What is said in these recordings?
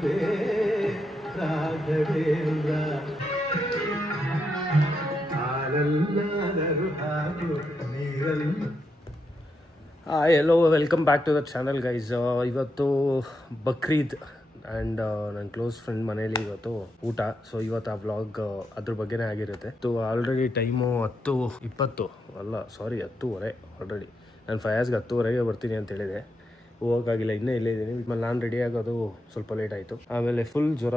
hello, welcome back to the channel guys. ಇವತ್ತು Bakrid and ನನ್ನ close friend ಮನೇಲಿ ಇವತ್ತು ಊಟ. ಸೊ ಇವತ್ತು ಆ ವ್ಲಾಗ್ ಅದ್ರ ಬಗ್ಗೆನೇ ಆಗಿರುತ್ತೆ. ಆಲ್ರೆಡಿ ಟೈಮು 10:20 ಅಲ್ಲ ಸಾರಿ 10:30 ಆಲ್ರೆಡಿ. ನಾನು ಫಯಾಜ್ಗೆ 10:30ಗೆ ಬರ್ತೀನಿ ಅಂತ ಹೇಳಿದೆ, ಹೋಗೋಕ್ಕಾಗಿಲ್ಲ, ಇನ್ನೇ ಇಲ್ಲೇ ಇದ್ದೀನಿ. ಆಮೇಲೆ ನಾನು ರೆಡಿ ಆಗೋದು ಸ್ವಲ್ಪ ಲೇಟ್ ಆಯಿತು. ಆಮೇಲೆ ಫುಲ್ ಜ್ವರ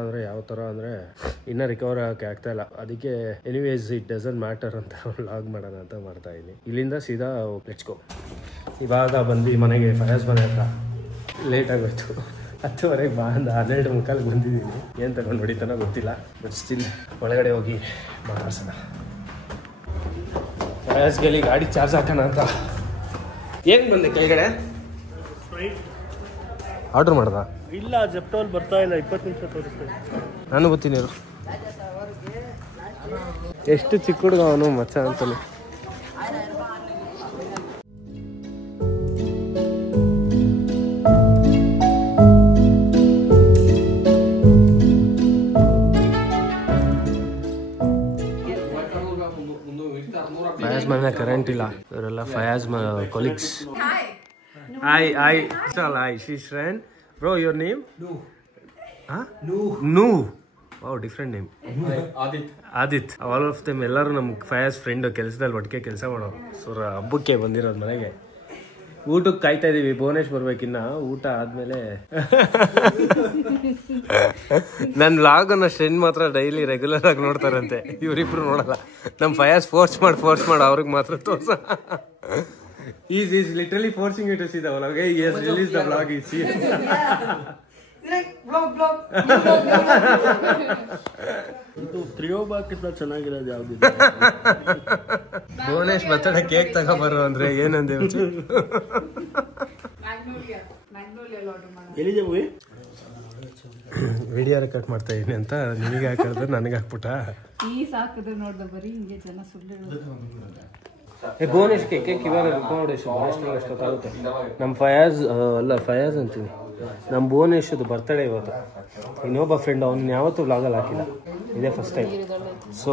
ಅಂದರೆ ಯಾವ ಥರ ಅಂದರೆ ಇನ್ನೂ ರಿಕವರ್ ಆಗೋಕ್ಕೆ ಆಗ್ತಾಯಿಲ್ಲ. ಅದಕ್ಕೆ ಎನಿವೇಸ್ ಇಟ್ ಡಸಂಟ್ ಮ್ಯಾಟರ್ ಅಂತ ವ್ಲಾಗ್ ಮಾಡೋಣ ಅಂತ ಮಾಡ್ತಾಯಿದ್ದೀನಿ. ಇಲ್ಲಿಂದ ಸೀದಾ ಲೆಟ್ಸ್ ಗೋ. ಇವಾಗ ಬಂದು ಮನೆಗೆ ಫಯಾಜ್ ಮನೆ ಹತ್ರ ಲೇಟ್ ಆಗೋಯ್ತು. 10:30ಗೆ ಬಾ ಅಂದ, 12:45 ಬಂದಿದ್ದೀನಿ. ಏನು ತಗೊಂಡು ಹೊಡಿತಾನೋ ಗೊತ್ತಿಲ್ಲ, ಬಟ್ ಸ್ಟಿಲ್ ಒಳಗಡೆ ಹೋಗಿ ಮಾತಾಡ್ಸೋಣ. ಫಯಾಜ್ಗೆ ಗಾಡಿ ಚಾರ್ಜ್ ಹಾಕೋಣ ಅಂತ. ಏನು ಬಂದೆ ಕೆಳಗಡೆ ಆರ್ಡ್ರ್ ಮಾಡ್ದ? ಇಲ್ಲ, ಜೆಪ್ಟೋಲ್ ಬರ್ತಾ ಇಲ್ಲ, 20 ನಿಮಿಷ ತೋರಿಸ್ತೇನೆ. ನಾನು ಬರ್ತೀನಿ. ಎಷ್ಟು ಚಿಕ್ಕ ಹುಡುಗ ಅವನು ಮಚ್ಚ ಅಂತಾನೆ. ಫಯಾಜ್ ಮನೆ ಕರೆಂಟ್ ಇಲ್ಲ, ಇವರೆಲ್ಲ Fayaz colleagues. Hi, she's friend. Bro, your name? No. Huh? No. Wow, different name. Adit. All of them, ಎಲ್ಲರೂ ನಮ್ಮ ಫಯಾಜ್ ಫ್ರೆಂಡ್ ಕೆಲಸದಲ್ಲಿ ಒಟ್ಟಿಗೆ ಕೆಲಸ ಮಾಡೋರು. ಸೊ ಹಬ್ಬಕ್ಕೆ ಬಂದಿರೋದು ಮನೆಗೆ. ಊಟಕ್ಕೆ ಕಾಯ್ತಾ ಇದೀವಿ, ಭುವನೇಶ್ ಬರ್ಬೇಕಿನ್ನ. ಊಟ ಆದ್ಮೇಲೆ ನನ್ನ ವ್ಲಾಗ್ ಅನ್ನ ಫ್ರೆಂಡ್ ಮಾತ್ರ ಡೈಲಿ ರೆಗ್ಯುಲರ್ ಆಗಿ ನೋಡ್ತಾರಂತೆ, ಇವರಿಬ್ರು ನೋಡಲ್ಲ. ನಮ್ಮ ಫಯಾಜ್ ಫೋರ್ಸ್ ಮಾಡಿ ಅವ್ರಿಗೆ ಮಾತ್ರ ತೋರ್ಸ. He's literally forcing you to see the vlog. Hey, he has released the vlog. He's see. Like vlog. ಇದು ತ್ರಿಯೋಬಾಕ್ ಇತ್ತ ಚೆನ್ನಾಗಿರೋದು ಯಾವ್ದಿದೆ? ಭುವನೇಶ್ ಬರ್ತಡೇ ಕೇಕ್ ತಗೋಬರು ಅಂದ್ರೆ ಏನಂದೆ? ಎಲ್ಲಿದೆ ಮೂವಿ? ವಿಡಿಯೋ ರೆಕಾರ್ಡ್ ಮಾಡ್ತಾ ಇದೀನಿ ಅಂತ ನಿಮಗೆ ಹಾಕಿದ್ರೆ ನನಗೆ ಹಾಕ್ಬಿಟ್ಟ. ಈ ಸಾಕಿದ್ರೆ ನೋಡ್ದ ಬರೀ ಹಿಂಗೆ ಜನ ಸುಳ್ಳು. ಭುವನೇಶ್ಗೆ ಕೇಕ್ ಇವಾಗ ಅಷ್ಟೊತ್ತಾಗುತ್ತೆ. ನಮ್ಮ ಫಯಾಜ್ ಫಯಾಜ್ ಅಂತೀನಿ, ನಮ್ಮ ಭುವನೇಶ್ದು ಬರ್ತಡೇ ಇವತ್ತು. ಇನ್ನೊಬ್ಬ ಫ್ರೆಂಡ್ ಅವ್ನು ಯಾವತ್ತೂ ವ್ಲಾಗಲ್ಲಿ ಹಾಕಿಲ್ಲ, ಇದೇ ಫಸ್ಟ್ ಟೈಮ್. ಸೊ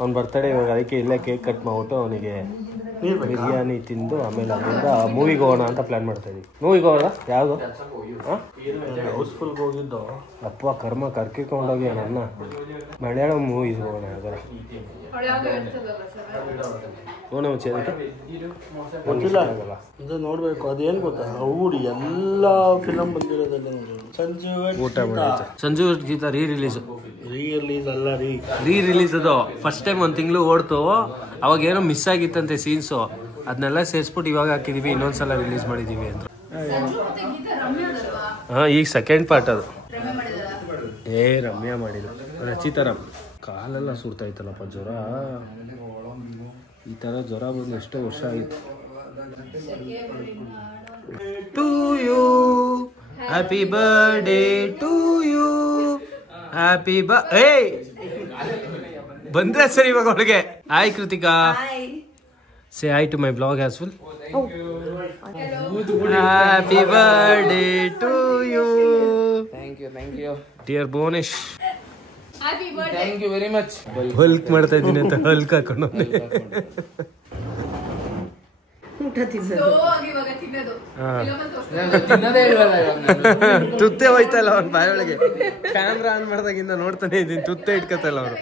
ಅವ್ನ ಬರ್ತಡೇ ಇವಾಗ, ಅದಕ್ಕೆ ಇಲ್ಲೇ ಕೇಕ್ ಕಟ್ ಮಾಡ್ಬಿಟ್ಟು ಅವನಿಗೆ ಬಿರಿಯಾನಿ ತಿಂದು ಆಮೇಲೆ ಅಲ್ಲಿಂದ ಮೂವಿಗೆ ಹೋಗೋಣ ಅಂತ ಪ್ಲ್ಯಾನ್ ಮಾಡ್ತಾ ಇದ್ದೀವಿ. ಮೂವಿಗೆ ಹೋಗೋಣ ಯಾವುದು? ಹೌಸ್ಫುಲ್ಗೆ ಹೋಗಿದ್ದು ಅಪ್ಪ ಕರ್ಮ ಕರ್ಕಿಕೊಂಡೋಗಿ ನನ್ನ ಮಲಯಾಳಂ ಮೂವೀಸ್ ಹೋಗೋಣ. ಅದರ ಗೊತ್ತಿಲ್ಲ, ಇದು ನೋಡ್ಬೇಕು. ಅದೇನು ಗೊತ್ತಾ, ಹೌದು ಎಲ್ಲ ಫಿಲಮ್ ಬಂದಿರೋದಲ್ಲ. ಸಂಜು ಗೀತ ರೀ ರಿಲೀಸ್ ಅಲ್ಲ ರೀ ರಿಲೀಸ್ ಅದು ಫಸ್ಟ್ ಟೈಮ್ 1 ತಿಂಗಳು ಓಡ್ತು. ಅವಾಗ ಏನೋ ಮಿಸ್ ಆಗಿತ್ತಂತೆ ಸೀನ್ಸು, ಅದನ್ನೆಲ್ಲ ಸೇರಿಸ್ಬಿಟ್ಟು ಇವಾಗ ಹಾಕಿದೀವಿ, ಇನ್ನೊಂದ್ಸಲ ರಿಲೀಸ್ ಮಾಡಿದೀವಿ ಅಂತ. ಈಗ ಸೆಕೆಂಡ್ ಪಾರ್ಟ್ ಅದು. ರಮ್ಯಾ ಮಾಡಿಲ್ಲ, ರಚಿತಾರಾಮ್. ಕಾಲೆಲ್ಲ ಸುರ್ತಾ ಇತ್ತಲ್ಲಪ್ಪ, ಜ್ವರ. ಈ ಥರ ಜ್ವರ ಬಂದು ಎಷ್ಟೋ ವರ್ಷ ಆಯಿತು. To you happy birthday to you happy ಬಂದ್ರೆ ಸರಿ ಇವಾಗ ಒಳಗೆ. Hi Kritika, say hi to my blog as well. Happy birthday to you. Thank you dear Bhuvanesh. Thank you very much. ಹೊಲ್ಕ್ ಮಾಡ್ತಾ ಇದ್ದೀನಿ ಅಂತ ಹೊಲ್ಕ್ ಹಾಕೊಂಡು ತುತ್ತೆ ಹೋಯ್ತಲ್ಲ ಅವ್ನ ಬಾಯೊಳಗೆ. ಕ್ಯಾಮ್ರಾ ಆನ್ ಮಾಡ್ದಾಗಿಂದ ನೋಡ್ತಾನೆ ಇದ್ದೀನಿ, ತುತ್ತೆ ಇಟ್ಕತ್ತಲ್ಲ ಅವರು.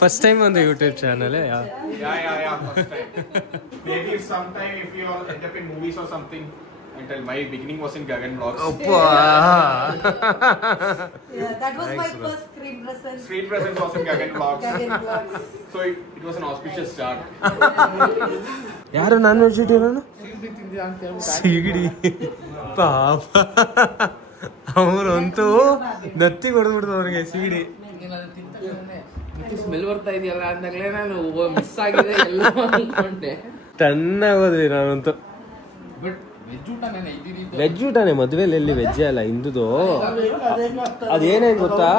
ಫಸ್ಟ್ ಟೈಮ್ ಒಂದು YouTube channel. Maybe sometime if you all end up in movies or something. Until my beginning was in Gagan Vlogs. That was my first screen presence. Screen presence was in Gagan Vlogs. So it was an auspicious start. ಯಾರು non vegetarian? ಸಿಗಡಿ ಪಾಪ, ಅವರಂತೂ ನತ್ತಿ ಹೊಡೆದ್ಬಿಡ್ತು ಅವ್ರಿಗೆ ಸಿಗಡಿ. Smell ಬರ್ತಾ ಇದೆಯಲ್ಲ ಅಂದಾಗಲೇ ನಾನು miss ಆಗಿದೆ ಎಲ್ಲ ಅನ್ಕೊಂಡೆ. ಚೆನ್ನಾಗೋದ್ವಿ ನಾನಂತೂ. ವೆಜ್ ಊಟನೇ ಮದ್ವೆಲಿ, ಎಲ್ಲಿ ವೆಜ್ಜೇ ಅಲ್ಲ ಹಿಂದುದು. ಅದೇನೇ ಗೊತ್ತಾ,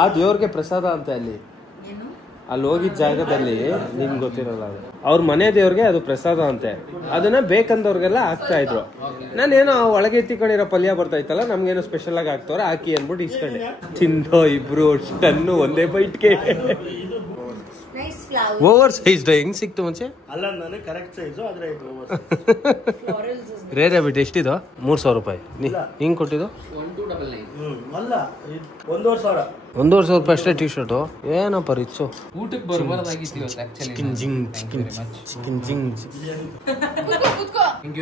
ಆ ದೇವ್ರಿಗೆ ಪ್ರಸಾದ ಅಂತ ಅಲ್ಲಿ. ಅಲ್ಲಿ ಹೋಗಿದ್ದ ಜಾಗದಲ್ಲಿ ನಿಮ್ಗೆ ಗೊತ್ತಿರಲ್ಲ ಅದು ಅವ್ರ ಮನೆ ದೇವ್ರಿಗೆ ಅದು ಪ್ರಸಾದ ಅಂತೆ, ಅದನ್ನ ಬೇಕಂದವ್ರಿಗೆಲ್ಲ ಹಾಕ್ತಾ ಇದ್ರು. ನಾನೇನೋ ಒಳಗೆ ಎತ್ತಿಕೊಂಡಿರೋ ಪಲ್ಯ ಬರ್ತಾ ಇತ್ತಲ್ಲ, ನಮ್ಗೇನೋ ಸ್ಪೆಷಲ್ ಆಗಿ ಹಾಕ್ತವ್ರೆ, ಹಾಕಿ ಅಂದ್ಬಿಟ್ಟು ಇಸ್ಕೊಂಡೆ. ತಿಂದೋ ಇಬ್ರು ಟನ್ನು ಒಂದೇ ಬೈಟ್ಗೆ. ಓವರ್ ಸೈಜ್ ಹೆಂಗ್ ಸಿಕ್ತು ಮುಂಚೆ? ಅಲ್ಲ ನನಗೆ ಕರೆಕ್ಟ್ ಸೈಜು, ಆದ್ರೆ ಇದು ರೇರ್ ಬಿಟ್ಟು ಎಷ್ಟಿದು? 3,000 ರೂಪಾಯಿ. ಹಿಂಗ್ ಕೊಟ್ಟಿದ್ದು ಅಲ್ಲ 1,500. 1,500 ರೂಪಾಯಿ ಅಷ್ಟೇ ಟೀ ಶರ್ಟು. ಏನಪ್ಪ ರಿಚ್ಚು. ಊಟಕ್ಕೆ ಬರ್ಬೋದಾಗಿತ್ತು chicken zing chicken zing.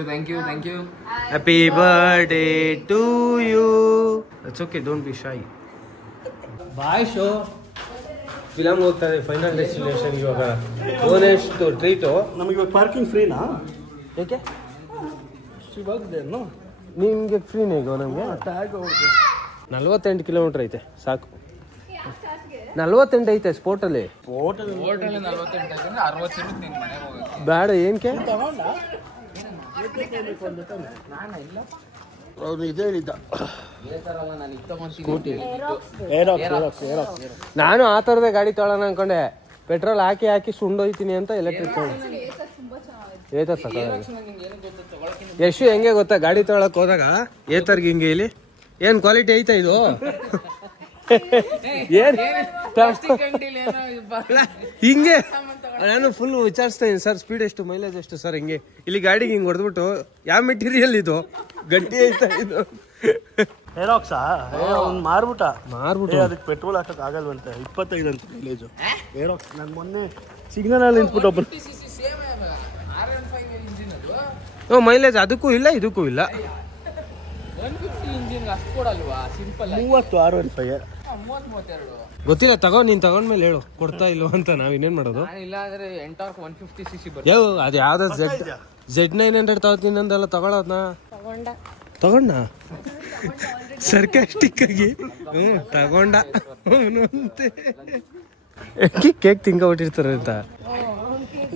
Thank you. Happy birthday to you. It's okay, don't be shy. Bye show. Film ಹೋಗ್ತಾರೆ, ಫೈನಲ್ ಡೆಸ್ಟಿನೇಷನ್. ಇವಾಗ ಓನೆಸ್ಟ್ ಟ್ರೀಟು. ನಮಗೆ ಇವಾಗ ಪಾರ್ಕಿಂಗ್ ಫ್ರೀನಾ? ಯಾಕೆ ಇವಾಗದೇನು ನಿಮ್ಗೆ ಫ್ರೀನೇ ಈಗ? ನಮಗೆ 48 ಕಿಲೋಮೀಟರ್ ಐತೆ ಸಾಕು. 48 ಐತೆ ಸ್ಪೋರ್ಟಲ್ಲಿ. ಬೇಡ ಏನಕ್ಕೆ? ಅವ್ರು ಇದು ಹೇಳಿದ್ದ ನಾನು ಆ ಥರದೇ ಗಾಡಿ ತೊಗೊಳ್ಳೋಣ ಅನ್ಕೊಂಡೆ. ಪೆಟ್ರೋಲ್ ಹಾಕಿ ಸುಂಡೋಯ್ತೀನಿ ಅಂತ ಎಲೆಕ್ಟ್ರಿಕ್ ತಗೊಂಡು. ಏತರ್ ಸಾಕಾಗ ಎಷ್ಟು ಹೆಂಗೆ ಗೊತ್ತಾ, ಗಾಡಿ ತೊಗೊಳಕ್ ಹೋದಾಗ ಏತರ್ಗೆ ಹಿಂಗೆ ಇಲ್ಲಿ ಏನ್ ಕ್ವಾಲಿಟಿ ಐತಾ ಇದು? ಏನ್ ಹಿಂಗೆ ನಾನು ಫುಲ್ ವಿಚಾರಿಸ್ತೇನೆ, ಸರ್ ಸ್ಪೀಡ್ ಎಷ್ಟು, ಮೈಲೇಜ್ ಎಷ್ಟು ಸರ್, ಹಿಂಗೆ ಇಲ್ಲಿ ಗಾಡಿಗೆ ಹಿಂಗೆ ಹೊಡೆದ್ಬಿಟ್ಟು ಯಾವ ಮೆಟೀರಿಯಲ್ ಇದು, ಗಟ್ಟಿ ಐತಾ ಇದು? ಏರಾಕ್ಸಾ? ಅವ್ನು ಮಾರ್ಬಿಟ್ಟ ಅದಕ್ಕೆ ಪೆಟ್ರೋಲ್ ಹಾಕಕ್ ಆಗಲ್ವಂತೆ. 25 ಅಂತ ಮೈಲೇಜು ಏರಾಕ್ಸ್. ನಾನು ಮೊನ್ನೆ ಸಿಗ್ನಲ್ ಅಲ್ಲಿ ನಿಂತ್ಬಿಟ್ಟು ಒಬ್ಬರು ಮೈಲೇಜ್ ಅದಕ್ಕೂ ಇಲ್ಲ ಇದಕ್ಕೂ ಇಲ್ಲ. 30 R15 ಗೊತ್ತಿಲ್ಲ. ನೀನ್ ತಗೊಂಡ್ಮೇಲೆ ಹೇಳು, ಕೊಡ್ತಾ ಇಲ್ವ ಅಂತ. ನಾವ್ ಇನ್ನೇನ್ ಮಾಡೋದು? ಅದ್ ಯಾವ್ದು Z900 ತಗೋತೀನಿ ಅಂದೆಲ್ಲ ತಗೊಳೋದ್ನ ತಗೊಂಡ ಸರ್ಕಾಸ್ಟಿಕ್ ಆಗಿ. ತಗೊಂಡ ಕೇಕ್ ತಿನ್ಕೊಬಿಟ್ಟಿರ್ತಾರೆ ಅಂತ.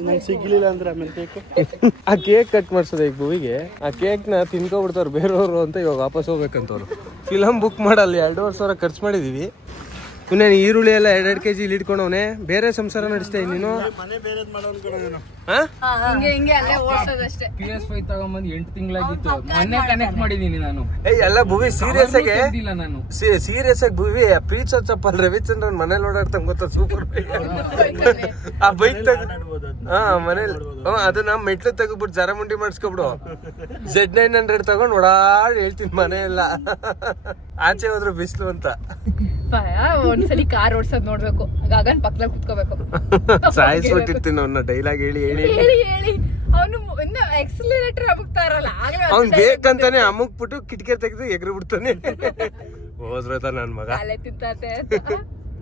ನಂಗೆ ಸಿಗ್ಲಿಲ್ಲ ಅಂದ್ರೆ ಆಮೇಲೆ ಕೇಕ್ ಆ ಕೇಕ್ ಕಟ್ ಮಾಡ್ಸೋದು ಈಗ ಭೂವಿಗೆ. ಆ ಕೇಕ್ ನ ತಿನ್ಕೊಬಿಡ್ತಾರ ಬೇರೆಯವರು ಅಂತ. ಇವಾಗ ವಾಪಸ್ ಹೋಗ್ಬೇಕಂತವ್ರು. ಫಿಲಮ್ ಬುಕ್ ಮಾಡಲ್ಲಿ 2,500 ಖರ್ಚು ಮಾಡಿದೀವಿ. ಪುನಃ ಈರುಳ್ಳಿ ಎಲ್ಲ 2 kg ಇಲ್ಲಿ ಇಟ್ಕೊಂಡವನೆ. ಬೇರೆ ಸಂಸಾರ ನಡೆಸ್ತಾ ನೀನು. PS5 ತಗೊಂಬಂದು 8 ತಿಂಗಳಾಗಿತ್ತು. ಮೊನ್ನೆ ಕನೆಕ್ಟ್ ಮಾಡಿದೀನಿ ನಾನು. ಎಲ್ಲ ಭೂವಿ ಸೀರಿಯಸ್ ಆಗಿ ನಾನು ಸೀರಿಯಸ್ ಆಗಿ ಭೂವಿ ಪೀಚ್ ಚಪ್ಪಲ್ ರವಿಚಂದ್ರನ್ ಮನೇಲಿ ಓಡಾಡ್ತಂಗ ಗೊತ್ತಾ? Super bike. ಆ ಬೈಕ್ ಮನೇಲಿ ಅದನ್ನ ಮೆಟ್ಲು ತೆಗ್ಬಿಟ್ಟು ಜರಮುಂಡಿ ಮಾಡಿಸ್ಕೊಬಿಡು. Z900 ತಗೊಂಡ್ ಓಡಾಡ್ ಹೇಳ್ತೀನಿ ಮನೆ ಎಲ್ಲ. ಆಚೆ ಹೋದ್ರು ಬಿಸ್ಲು ಅಂತ. ಒಂದ್ಸಲಿ ಕಾರ್ ಓಡ್ಸೋದ್ ನೋಡ್ಬೇಕು. ಗಗನ್ ಪಕ್ಕದಲ್ಲಿ ಕುತ್ಕೋಬೇಕು. ಸಾಯಿಸ್ಬಿಟ್ಟಿರ್ತೀನಿ ಅವ್ನ ಡೈಲಾಗ್ ಹೇಳಿ ಹೇಳಿ ಹೇಳಿ. ಅವನು ಎಕ್ಸಲರೇಟರ್ ಅಮುಕ್ತಾ ಇರಲ್ಲ. ಅವ್ನ್ ಬೇಕಂತಾನೆ ಅಮುಕ್ಬಿಟ್ಟು ಕಿಟಕಿ ತೆಗೆದು ಎಗ್ರು ಬಿಡ್ತಾನೆ. ಹೋದ್ರತ ನನ್ ಮಗ ಅಲೆ ತಿಂತಾತೆ.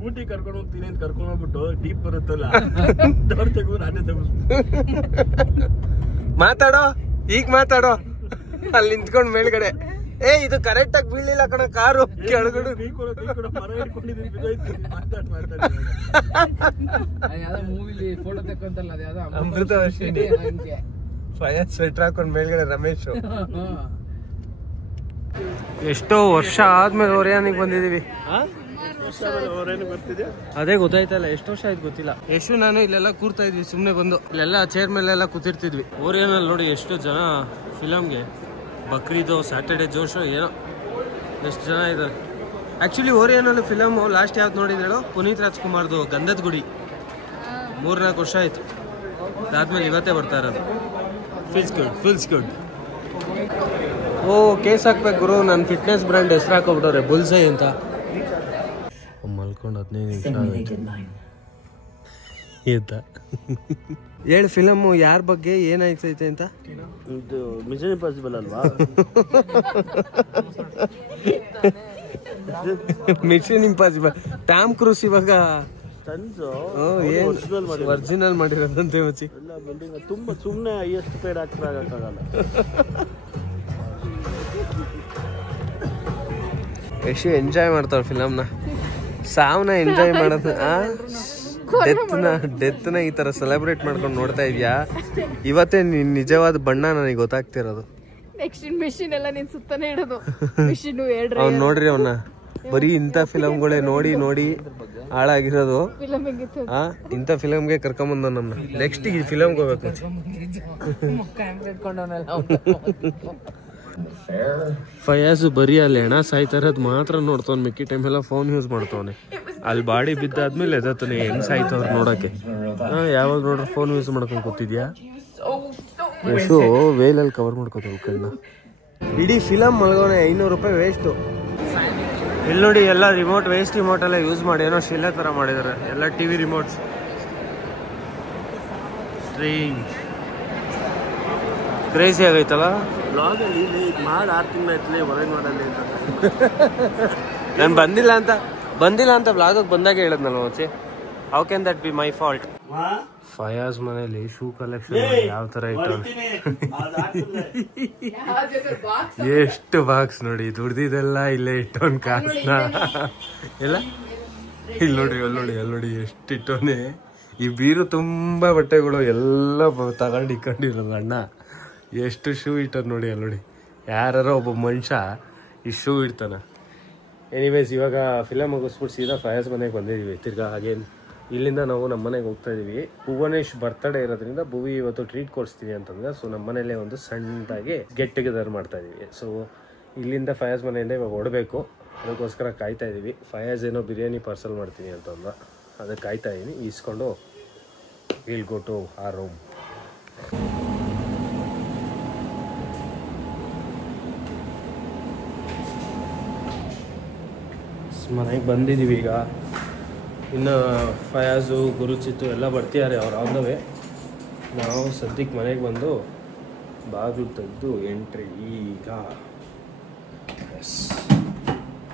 ಊಟಿ ಕರ್ಕೊಂಡು ಹೋಗ್ತೀನಿ ಅಂತ ಕರ್ಕೊಂಡು ಹೋಗ್ಬಿಟ್ಟು ಡೀಪ್ ಬರುತ್ತಲ್ಲ, ನಾನೇ ಮಾತಾಡೋ ಈಗ ಮಾತಾಡೋ. ಅಲ್ಲಿ ನಿಂತ್ಕೊಂಡ್ ಮೇಲ್ಗಡೆ ಇದು ಕರೆಕ್ಟ್ ಆಗಿ ಬೀಳಿಲ್ಲ ಕಣ ಕಾರು ಕೆಳಗಡೆ. ಮೂವಿಲಿ ಫೋಟೋ ತಕೊಂತಲ್ಲ, ಅಮೃತವರ್ಷಿಣಿ ಫೈರ್ ಸ್ವೆಟರ್ ಹಾಕೊಂಡ್ ಮೇಲ್ಗಡೆ ರಮೇಶ್. ಎಷ್ಟೋ ವರ್ಷ ಆದ್ಮೇಲೆ ಒರಿಯಾನಿಗೆ ಬಂದಿದೀವಿ. ಅದೇ ಗೊತ್ತಾಯ್ತಲ್ಲ, ಎಷ್ಟು ವರ್ಷ ಆಯ್ತು ಗೊತ್ತಿಲ್ಲ. ಎಷ್ಟು ನಾನು ಇಲ್ಲೆಲ್ಲ ಕೂರ್ತಾ ಇದ್ವಿ ಸುಮ್ನೆ ಬಂದು. ಇಲ್ಲೆಲ್ಲ ಚೇರ್ ಮೇಲೆಲ್ಲ ಕೂತಿರ್ತಿದ್ವಿ. ಓರಿಯನಲ್ಲಿ ನೋಡಿ ಎಷ್ಟು ಜನ ಫಿಲಮ್ಗೆ. ಬಕ್ರೀದು, ಸ್ಯಾಟರ್ಡೆ ಜೋಶು, ಏನೋ ಎಷ್ಟು ಜನ ಇದ್ದಾರೆ. ಆಕ್ಚುಲಿ ಓರಿಯನಲ್ಲಿ ಫಿಲಮ್ ಲಾಸ್ಟ್ ಯಾವ್ದು ನೋಡಿದ್ರೇಳು? ಪುನೀತ್ ರಾಜ್ಕುಮಾರ್ದು ಗಂಧದ ಗುಡಿ. 3-4 ವರ್ಷ ಆಯ್ತು. ಅದಾದ್ಮೇಲೆ ಇವತ್ತೇ ಬರ್ತಾ ಇರೋದು. Feels good. ಓ ಕೇಸ್ ಹಾಕ್ಬೇಕು ಗುರು. ನನ್ನ ಫಿಟ್ನೆಸ್ ಬ್ರ್ಯಾಂಡ್ ಹೆಸರು ಹಾಕೋಬಿಟ್ಟವ್ರೆ, ಬುಲ್ಸೈ ಅಂತ. ಮಲ್ಕೊಂಡು 15 ನಿಮಿಷ ಆಯ್ತಾ? ಹೇಳಿ ಫಿಲಮ್ ಯಾರ ಬಗ್ಗೆ ಏನಾಯ್ತೈತೆ ಅಂತ. ಇದು ಮಿಷನ್ ಇಂಪಾಸಿಬಲ್ ಅಲ್ವಾ? Mission impossible. ಟಾಮ್ ಕ್ರೂಸ್ ಇವಾಗ ಒರಿಜಿನಲ್ ಮಾಡಿರೋದಂತೆ ಮಚ್ಚಿ. ತುಂಬಾ ಸುಮ್ಮನೆ ಹೈಯೆಸ್ಟ್ ಪೇಡ್ ಆಕ್ಟರ್ ಆಗಕ್ಕಾಗಲ್ಲ. ಎಷ್ಟು ಎಂಜಾಯ್ ಮಾಡ್ತಾವ ಫಿಲಮ್ನ. ಸಾವ್ನ ಎಂಜಾಯ್ ಮಾಡೋದು. ಡೆತ್ನ ಈ ತರ ಸೆಲೆಬ್ರೇಟ್ ಮಾಡ್ಕೊಂಡು ನೋಡ್ತಾ ಇದೀಯಾ? ಇವತ್ತೇ ನಿಜವಾದ ಬಣ್ಣ ನನಗೆ ಗೊತ್ತಾಗ್ತಿರೋದು. ನೆಕ್ಸ್ಟ್ ಮಿಷಿನ್ ಎಲ್ಲ ನಿನ್ ಸುತ್ತಾನೆ ಇಡೋದು. ಮಿಷಿನ್ ಅವ್ನು ನೋಡ್ರಿ, ಅವನ್ನ ಬರೀ ಇಂಥ ಫಿಲಮ್ಗಳೇ ನೋಡಿ ನೋಡಿ ಹಾಳಾಗಿರೋದು. ಫಿಲಮ್ ಹೆಂಗಿತ್ತು? ಇಂಥ ಫಿಲಮ್ಗೆ ಕರ್ಕೊಂಬಂದ ನಮ್ಮನ್ನ. ನೆಕ್ಸ್ಟ್ ಈ ಫಿಲಮ್ಗೆ ಹೋಗ್ಬೇಕು. ಫಯಾಜ್ ಬರೀ ಅಲ್ಲಿ ಹೆಣ ಸಾಯ್ತಾ ಇರೋದು ಮಾತ್ರ ನೋಡ್ತಾವ್, ಮಿಕ್ಕಿ ಟೈಮ್ ಎಲ್ಲ ಫೋನ್ ಯೂಸ್ ಮಾಡ್ತಾವನೆ. ಅಲ್ಲಿ ಬಾಡಿ ಬಿದ್ದಾದ್ಮೇಲೆ ಎದತ್ತಾನೆ ಹೆಂಗ್ ಸಾಯ್ತವ್ರು ನೋಡಕ್ಕೆ. ಯಾವಾಗ ನೋಡ್ರೆ ಫೋನ್ ಯೂಸ್ ಮಾಡ್ಕೊಂಡು ಕೂತಿದ್ಯಾ? ಎಷ್ಟು ವೇಲಲ್ಲಿ ಕವರ್ ಮಾಡ್ಕೋತಾವ ಕಣ್ಣ. ಇಡೀ ಫಿಲಮ್ ಮಲ್ಗೋನೆ 500 ರೂಪಾಯಿ ವೇಸ್ಟು. ಇಲ್ಲಿ ನೋಡಿ ಎಲ್ಲ ರಿಮೋಟ್ ವೇಸ್ಟ್ ರಿಮೋಟ್ ಎಲ್ಲ ಯೂಸ್ ಮಾಡಿ ಏನೋ ಶಿಲೆ ತರ ಮಾಡಿದ್ದಾರೆ ಎಲ್ಲ ಟಿವಿ ರಿಮೋಟ್ಸ್. ಕ್ರೇಜಿ ಆಗೈತಲ್ಲ. ಬ್ಲಾಗಲ್ಲಿ ಮಾಡಿ 6 ತಿಂಗಳಾಯ್ತಲೇ ಹೊರಗೆ ಮಾಡಲಿ ಅಂತ. ನಾನು ಬಂದಿಲ್ಲ ಅಂತ ಬ್ಲಾಗಿಗೆ ಬಂದಾಗ ಹೇಳದ್ನಲ್ಲ ಮಚ್ಚಿ. How can that be my fault? Fayaz ಮನೇಲಿ ಶೂ ಕಲೆಕ್ಷನ್ ಯಾವ ತರ ಇತ್ತು. ಎಷ್ಟು ಬಾಕ್ಸ್ ನೋಡಿ, ದುಡ್ದಿದೆಲ್ಲ ಇಲ್ಲೇ ಇಟ್ಟವನ್ ಕಾಸನ್ನ ಎಲ್ಲ. ಇಲ್ಲಿ ನೋಡಿ ಎಷ್ಟು ಇಟ್ಟವನೆ. ಈ ಬೀರು ತುಂಬಾ ಬಟ್ಟೆಗಳು ಎಲ್ಲ ತಗೊಂಡು ಇಕ್ಕೊಂಡಿರೋದು ಅಣ್ಣ. ಎಷ್ಟು ಶೂ ಇಟ್ಟದ್ ನೋಡಿ ಅಲ್ಲಿ ನೋಡಿ. ಯಾರೋ ಒಬ್ಬ ಮನುಷ್ಯ ಈ ಶೂ ಇಡ್ತಾನ. ಎನಿವೇಸ್ ಇವಾಗ ಫಿಲಮ್ ಮುಗಿಸ್ಬಿಟ್ಟು ಸೀದಾ ಫಯಾಜ್ ಮನೆಗೆ ಬಂದಿದ್ದೀವಿ ತಿರ್ಗಾ. ಹಾಗೇನು ಇಲ್ಲಿಂದ ನಾವು ನಮ್ಮ ಮನೆಗೆ ಹೋಗ್ತಾ ಇದೀವಿ. ಭುವನೇಶ್ ಬರ್ತಡೇ ಇರೋದ್ರಿಂದ ಭುವಿ ಇವತ್ತು ಟ್ರೀಟ್ ಕೊಡಿಸ್ತೀವಿ ಅಂತಂದ್ರೆ, ಸೊ ನಮ್ಮ ಮನೇಲೆ ಒಂದು ಸಣ್ಣದಾಗಿ ಗೆಟ್ ಟುಗೆದರ್ ಮಾಡ್ತಾ ಇದೀವಿ. ಸೊ ಇಲ್ಲಿಂದ ಫಯಾಜ್ ಮನೆಯಿಂದ ಇವಾಗ ಹೊಡಬೇಕು, ಅದಕ್ಕೋಸ್ಕರ ಕಾಯ್ತಾ ಇದೀವಿ. ಫಯಾಜ್ ಏನೋ ಬಿರಿಯಾನಿ ಪಾರ್ಸಲ್ ಮಾಡ್ತೀನಿ ಅಂತಂದ, ಅದಕ್ಕೆ ಕಾಯ್ತಾ ಇದೀನಿ. ಈಸ್ಕೊಂಡು will go to our room. ಮನೆಗೆ ಬಂದಿದ್ದೀವಿ ಈಗ. ಇನ್ನು ಫಯಾಜು ಗುರುಚಿತ್ತು ಎಲ್ಲ ಬರ್ತಿದ್ದಾರೆ ಅವ್ರು ಆದವೇ. ನಾವು ಸದ್ಯಕ್ಕೆ ಮನೆಗೆ ಬಂದು ಬಾಗಿಲು ತೆಗೆದು ಎಂಟ್ರಿ ಈಗ.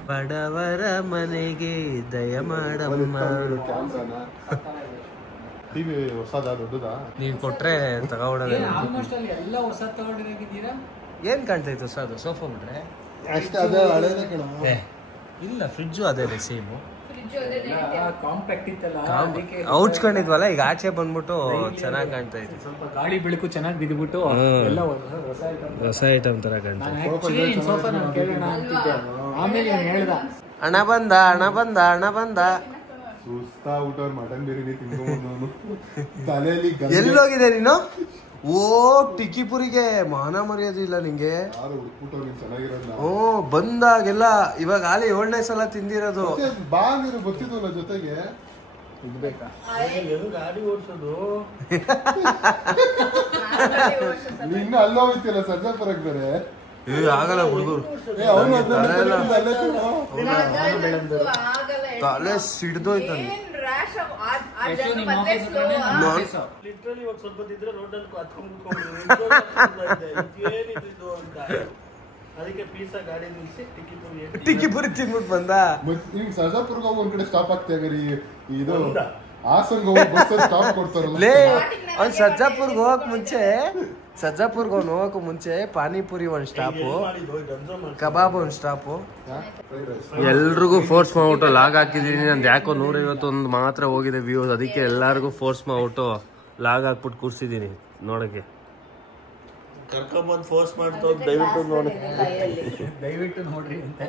ಬಡವರ ಮನೆಗೆ ದಯ ಮಾಡಮ್ಮ. ನೀನು ಕೊಟ್ರೆ ತಗೊಳ್ಳೋದೇ. ಏನ್ ಕಾಣ್ತಾ ಇತ್ತು ಹೊಸದು? ಸೋಫಾ ಬಿಟ್ರೆ ಇಲ್ಲ, ಫ್ರಿಡ್ಜು ಅದೇ ಸೇಮು. ಔಚ್ಕೊಂಡಿದ್ವಲ್ಲ, ಈಗ ಆಚೆ ಬಂದ್ಬಿಟ್ಟು ಚೆನ್ನಾಗಿ ಕಾಣ್ತಾ ಇತ್ತು. ಸ್ವಲ್ಪ ಗಾಳಿ ಬೆಳಕು ಚೆನ್ನಾಗಿ ಬಿದ್ಬಿಟ್ಟು ಎಲ್ಲ ಹೊಸ ಐಟಮ್ ತರ ಕಾಣ್ತಾ. ಆಮೇಲೆ ಹೇಳ್ದ ಹಣ ಬಂದ ಎಲ್ಲೋಗಿದೆ ನೀನು? ಓ ಟಿಕ್ಕಿಪುರಿಗೆ ಮಾನ ಮರ್ಯಾದಿಲ್ಲ ನಿಂಗೆ. ಬಂದಾಗೆಲ್ಲ ಇವಾಗ ಆಲೆ 7ನೇ ಸಲ ತಿಂದಿರೋದು. ಗೊತ್ತಿದ್ವಲ್ಲ ಜೊತೆಗೆ ಗಾಡಿ ಓಡಿಸೋದು. ಇನ್ನು ಅಲ್ಲೋಗ್ತಿಲ್ಲ ಸರ್ಜಾಪುರಕ್ಕೆ ಬೇರೆ ಆಗಲ್ಲ ಹುಡುಗರು. ತಲೆ ಸಿಡ್ದೋಯ್ತು. ಸ್ವಲ್ಪ ತಿಂದ್ರೆ ರೋಡಲ್ಲಿ ಅದಕ್ಕೆ ಪೀಸಾ ಗಾಡಿ ನಿಲ್ಸಿ ಟಿಕ್ಕಿಪುರಿ ತಿನ್ಬಿಟ್ಟು ಬಂದ. ಈಗ ಸರ್ಜಾಪುರ್ಗೆ ಹೋಗಿ ಒಂದ್ ಕಡೆ ಸ್ಟಾಪ್ ಆಗ್ತೇವೆ. ಇದು ಹಾಸನ್ಗೆ ಹೋಗಿ ಬಸ್ ಸ್ಟಾಪ್ ಕೊಡ್ತಾರಲ್ಲ. ಅವ್ನು ಸರ್ಜಾಪುರ್ಗೆ ಹೋಗಕ್ ಮುಂಚೆ ಪಾನಿಪುರಿ ಒಂದ್ ಸ್ಟಾಪು, ಕಬಾಬ್ ಒಂದ್ ಸ್ಟಾಪು. ಎಲ್ರಿಗೂ ಫೋರ್ಸ್ ಮಾಡ್ಬಿಟ್ಟು ಲಾಗ್ ಹಾಕಿದೀನಿ. ನಂದು ಯಾಕೋ 151 ಮಾತ್ರ ಹೋಗಿದೆ ವ್ಯೂಸ್, ಅದಕ್ಕೆ ಎಲ್ಲಾರ್ಗು ಫೋರ್ಸ್ ಮಾಡ್ಬಿಟ್ಟು ಲಾಗ್ ಹಾಕ್ಬಿಟ್ಟು ಕೂರ್ಸಿದೀನಿ ನೋಡಕ್ಕೆ. ಕರ್ಕೊಂಬಂದು ಫೋರ್ಸ್ ಮಾಡ್ತಾ ದಯವಿಟ್ಟು ನೋಡ್ರಿ ಅಂತ.